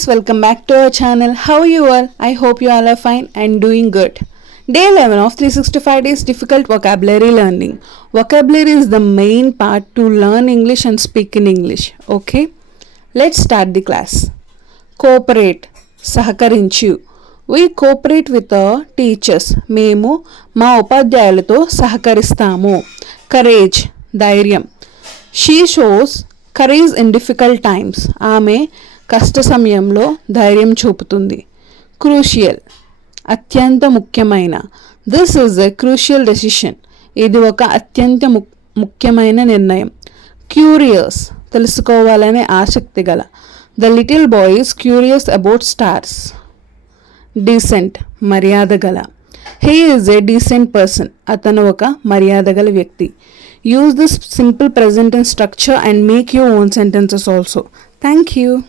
listeners, welcome back to our channel. How are you all? I hope you all are fine and doing good. Day 11 of 365 days difficult vocabulary learning. Vocabulary is the main part to learn English and speak in English. Okay, let's start the class. Cooperate, సహకరించు. We cooperate with our teachers. మేము మా ఉపాధ్యాయులతో సహకరిస్తాము. Courage, ధైర్యం. She shows courage in difficult times. ఆమె కష్ట సమయంలో ధైర్యం చూపుతుంది. Crucial, అత్యంత ముఖ్యమైన. This is a crucial decision. ఇది ఒక అత్యంత ముఖ్యమైన నిర్ణయం. Curious, తెలుసుకోవాలనే ఆసక్తి గల. The little boy is curious about stars. Decent, మర్యాద గల. He is a decent person. అతను ఒక మర్యాద గల వ్యక్తి. Use this simple present tense structure and make your own sentences also. Thank you.